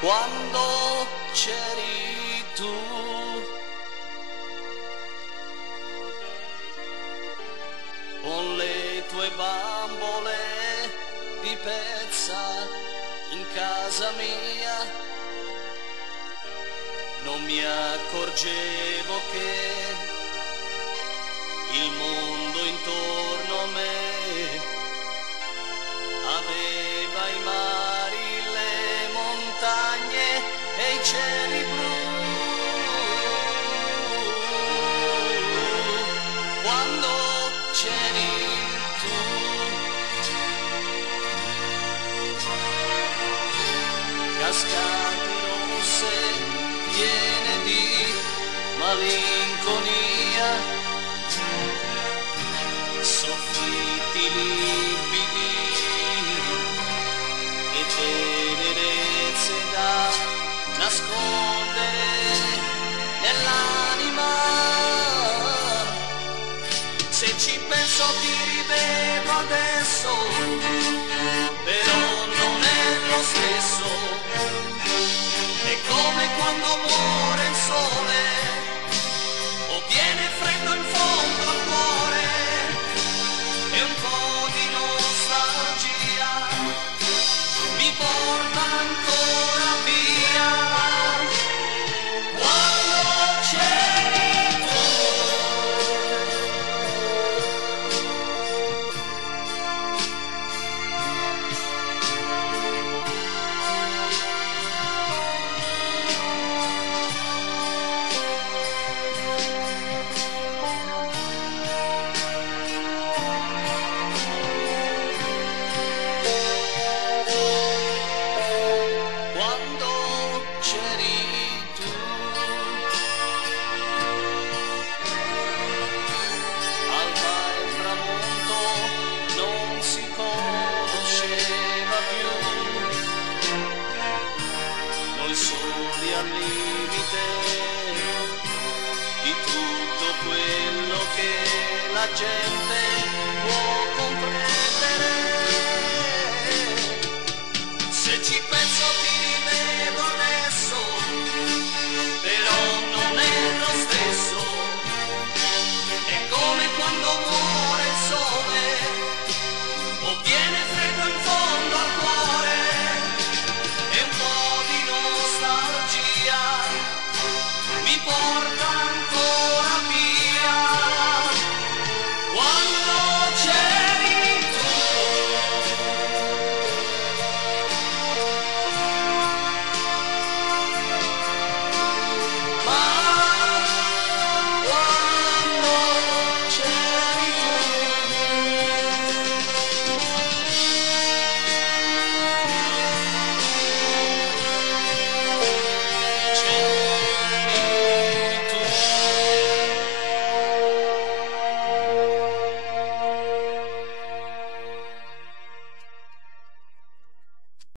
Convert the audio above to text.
quando c'eri tu. Con le tue bambole di pezza in casa mia, non mi accorgevo che il mondo intorno a me aveva i mari, le montagne e i cieli blu. Quando c'eri tu, cascate rosse piene di malinconia, soffitti limpidi e tenerezze da nascondere nell'anima. Se ci penso ti rivedo adesso, però non è lo stesso. È come quando muore il sole o viene freddo in fondo al cuore, e un po' di nostalgia mi porta ancora via. Quando c'eri tu, quando c'eri tu, alba e tramonto non si conosceva più, noi soli al limite di tutto quello che la gente può comprendere.